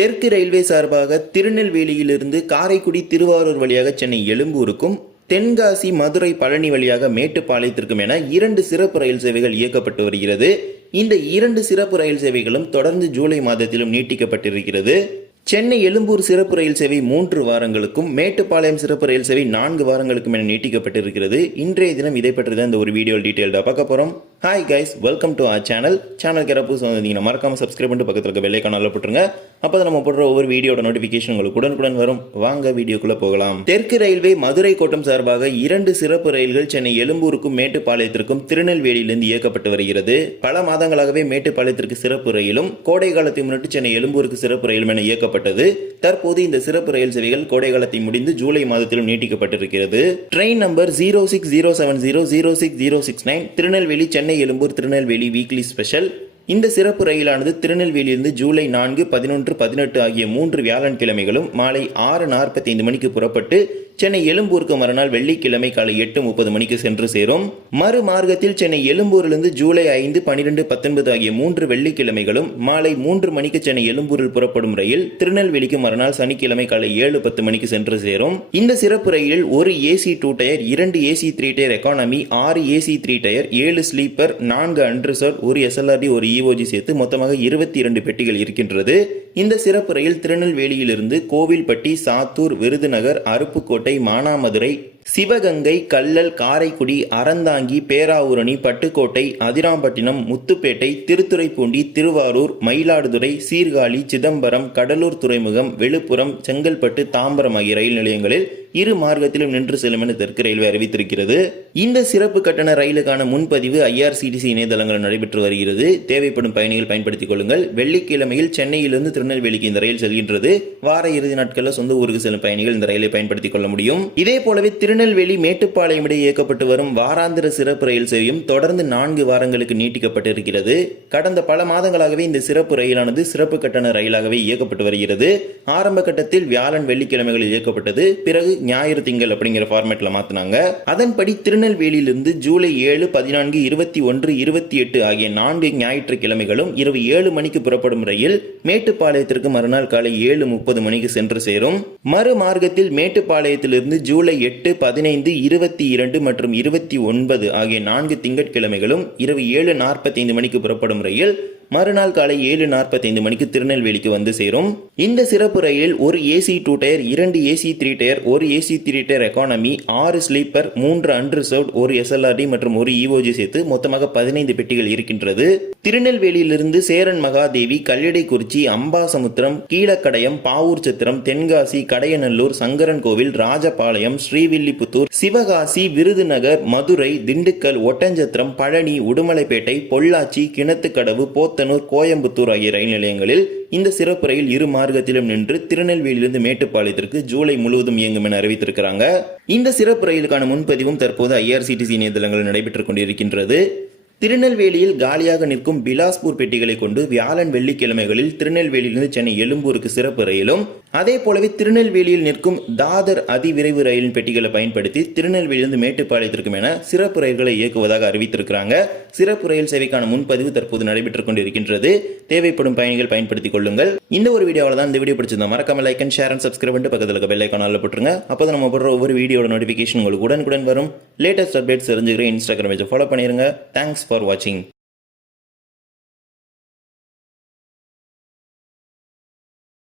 தெற்கு ரயில்வே சார்பாக திருநெல்வேலியிலிருந்து காரைக்குடி திருவாரூர் வழியாக சென்னை எழும்பூருக்கும் தென்காசி மதுரை பழனி வழியாக மேட்டுப்பாளையத்திற்கும் என இரண்டு சிறப்பு ரயில் சேவைகள் இயக்கப்பட்டு வருகிறது. இந்த இரண்டு சிறப்பு ரயில் சேவைகளும் தொடர்ந்து ஜூலை மாதத்திலும் நீட்டிக்கப்பட்டிருக்கிறது. சென்னை எழும்பூர் சிறப்பு ரயில் சேவை மூன்று வாரங்களுக்கும் மேட்டுப்பாளையம் சிறப்பு ரயில் சேவை நான்கு வாரங்களுக்கும் என நீட்டிக்கப்பட்டிருக்கிறது. இன்றைய தினம் இதை பற்றி தான் இந்த ஒரு வீடியோ டீட்டெயில்டாக பார்க்க போகிறோம் hi guys welcome to our channel channel யாராவது புதுசு வந்திருந்தீங்கன்னா மறக்காம சப்ஸ்கிரைப் பண்ணிட்டு பக்கத்தில் இருக்க வெள்ளை போட்டுருங்க. அப்போ நம்ம போடுற ஒவ்வொரு வீடியோட நோட்டிஃபிகேஷன் உங்களுக்கு உடனுக்குடன் வரும். வாங்க வீடியோக்குள்ளே போகலாம். தெற்கு ரயில்வே மதுரை கோட்டம் சார்பாக இரண்டு சிறப்பு ரயில்கள் சென்னை எழும்பூருக்கும் மேட்டுப்பாளையத்திற்கும் திருநெல்வேலியிலிருந்து இயக்கப்பட்டு வருகிறது. பல மாதங்களாகவே மேட்டுப்பாளையத்திற்கு சிறப்பு ரயிலும் கோடை காலத்தை முன்னிட்டு சென்னை எழும்பூருக்கு சிறப்பு ரயிலும் என இயக்கப்பட்டது. தற்போது இந்த சிறப்பு ரயில் சேவைகள் கோடை காலத்தை முடிந்து ஜூலை மாதத்திலும் நீட்டிக்கப்பட்டிருக்கிறது. Train number zero six zero seven zero zero six zero six nine Tirunelveli Chennai Egmore Tirunelveli weekly special இந்த சிறப்பு ரயிலானது திருநெல்வேலியிலிருந்து ஜூலை நான்கு பதினொன்று பதினெட்டு ஆகிய மூன்று வியாழன் கிழமைகளும் மாலை ஆறு நாற்பத்தி ஐந்து மணிக்கு புறப்பட்டு சென்னை எழும்பூருக்கு மறுநாள் வெள்ளிக்கிழமை காலை எட்டு முப்பது மணிக்கு சென்று சேரும். மறுமார்க்கத்தில் சென்னை எழும்பூரிலிருந்து ஜூலை ஐந்து பனிரெண்டு பத்தொன்பது ஆகிய மூன்று வெள்ளிக்கிழமைகளும் மாலை மூன்று மணிக்கு சென்னை எழும்பூரில் புறப்படும் ரயில் திருநெல்வேலிக்கு மறுநாள் சனிக்கிழமை காலை ஏழு பத்து மணிக்கு சென்று சேரும். இந்த சிறப்பு ரயிலில் ஒரு ஏசி டூ டயர் இரண்டு ஏசி த்ரீ டயர் எக்கானமி ஆறு ஏசி த்ரீ டயர் ஏழு ஸ்லீப்பர் நான்கு அன்ரிசர்வ் ஒரு எஸ்எல்ஆர்டி ஒரு இஓஜி சேர்த்து மொத்தமாக இருபத்தி இரண்டு பெட்டிகள் இருக்கின்றது. இந்த சிறப்பு ரயில் திருநெல்வேலியிலிருந்து கோவில்பட்டி சாத்தூர் விருதுநகர் அருப்புக்கோட்டை மானாமதுரை சிவகங்கை கல்லல் காரைக்குடி அறந்தாங்கி பேராவூரணி பட்டுக்கோட்டை அதிராம்பட்டினம் முத்துப்பேட்டை திருத்துறைப்பூண்டி திருவாரூர் மயிலாடுதுறை சீர்காழி சிதம்பரம் கடலூர் துறைமுகம் விழுப்புரம் செங்கல்பட்டு தாம்பரம் ஆகிய ரயில் நிலையங்களில் இரு மார்க்கத்திலும் நின்று செல்லும் என தெற்கு ரயில்வே அறிவித்திருக்கிறது. இந்த சிறப்பு கட்டண ரயிலுக்கான முன்பதிவு ஐஆர்சிடிசி இணையதளங்களில் நடைபெற்று வருகிறது. தேவைப்படும் பயணிகள் பயன்படுத்திக் கொள்ளுங்கள். வெள்ளிக்கிழமையில் சென்னையிலிருந்து திருநெல்வேலிக்கு இந்த ரயில் செல்கின்றது. வார இறுதி நாட்களில் சொந்த ஊருக்கு செல்லும் பயணிகள் இந்த ரயிலை பயன்படுத்திக் கொள்ள முடியும். இதே போலவே திருநெல்வேலி மேட்டுப்பாளையம் இடையே இயக்கப்பட்டு வரும் வாராந்திர சிறப்பு ரயில் சேவையும் தொடர்ந்து நான்கு வாரங்களுக்கு நீட்டிக்கப்பட்டிருக்கிறது. கடந்த பல மாதங்களாகவே இந்த சிறப்பு ரயிலானது சிறப்பு கட்டண ரயிலாகவே இயக்கப்பட்டு வருகிறது. ஆரம்ப கட்டத்தில் வியாழன் வெள்ளிக்கிழமைகளில் இயக்கப்பட்டது. பிறகு ஞாயிறு திங்கள் அப்படிங்கிற ஃபார்மேட்ல மாத்தினாங்க. அதன்படி திருநெல்வேலியிலிருந்து ஜூலை ஏழு பதினான்கு இருபத்தி ஒன்று இருபத்தி எட்டு ஆகிய நான்கு ஞாயிற்றுக்கிழமைகளும் இரவு ஏழு மணிக்கு புறப்படும் ரயில் மேட்டுப்பாளையத்திற்கு மறுநாள் காலை ஏழு முப்பது மணிக்கு சென்று சேரும். மறு மார்க்கத்தில் மேட்டுப்பாளையத்திலிருந்து ஜூலை எட்டு பதினைந்து இருபத்தி இரண்டு மற்றும் இருபத்தி ஒன்பது ஆகிய நான்கு திங்கட்கிழமைகளும் இரவு ஏழு நாற்பத்தி ஐந்து மணிக்கு புறப்படும் ரயில் மறுநாள் காலை ஏழு நாற்பத்தைந்து மணிக்கு திருநெல்வேலிக்கு வந்து சேரும். இந்த சிறப்பு ரயிலில் ஒரு ஏசி டூ டயர் இரண்டு ஏசி த்ரீ டயர் ஒரு ஏசி த்ரீ டயர் எக்கானமி ஆறு ஸ்லீப்பர் மூன்று அன்ரிசர்வ்ட் ஒரு எஸ்எல்ஆர்டி மற்றும் ஒரு இஓஜி சேர்த்து மொத்தமாக பதினைந்து பெட்டிகள் இருக்கின்றது. திருநெல்வேலியிலிருந்து சேரன் மகாதேவி கல்லடைக்குறிச்சி அம்பாசமுத்திரம் கீழக்கடயம் பாவூர் சத்திரம் தென்காசி கடையநல்லூர் சங்கரன் கோவில் ராஜபாளையம் ஸ்ரீவில்லிபுத்தூர் சிவகாசி விருதுநகர் மதுரை திண்டுக்கல் ஒட்டஞ்சத்திரம் பழனி உடுமலைப்பேட்டை பொள்ளாச்சி கிணத்துக்கடவு போத்தனூர் கோயம்புத்தூர் ஆகிய ரயில் நிலையங்களில் இந்த சிறப்பு ரயில் இரு மார்க்கத்திலும் நின்று திருநெல்வேலியிலிருந்து மேட்டுப்பாளையத்திற்கு ஜூலை முழுவதும் இயங்கும் என அறிவித்திருக்கிறாங்க. இந்த சிறப்பு ரயிலுக்கான முன்பதிவும் தற்போது ஐஆர்சிடிசி இணையதளங்களில் நடைபெற்றுக் கொண்டிருக்கின்றது. திருநெல்வேலியில் காலியாக நிற்கும் பிலாஸ்பூர் பெட்டிகளை கொண்டு வியாழன் வெள்ளிக்கிழமைகளில் திருநெல்வேலியிலிருந்து சென்னை எழும்பூருக்கு சிறப்பு ரயிலும் அதே போலவே திருநெல்வேலியில் நிற்கும் தாதர் அதிவிரைவு ரயிலின் பெட்டிகளை பயன்படுத்தி திருநெல்வேலியிலிருந்து மேட்டுப்பாளையத்திற்கும் என சிறப்பு ரயில்களை இயக்குவதாக அறிவித்திருக்கிறாங்க. சிறப்பு ரயில் சேவைக்கான முன்பதிவு தற்போது நடைபெற்றுக் கொண்டிருக்கின்றது. தேவைப்படும் பயணிகள் பயன்படுத்திக் கொள்ளுங்கள். இந்த ஒரு வீடியோவில் தான் இந்த வீடியோ பிடிச்சிருந்தா மறக்காம like and share and subscribe பண்ணிட்டு பக்கத்தில் இருக்க பெல் போட்டுருங்க. அப்போ நம்ம போடுற ஒவ்வொரு வீடியோட நோட்டிஃபிகேஷன் உங்களுக்கு உடனுக்குடன் வரும். லேட்டஸ்ட் அப்டேட்ஸ் தெரிஞ்சுக்கிறேன் இன்ஸ்டாகிராம் பேஜை ஃபாலோ பண்ணிருங்க. Thanks for watching.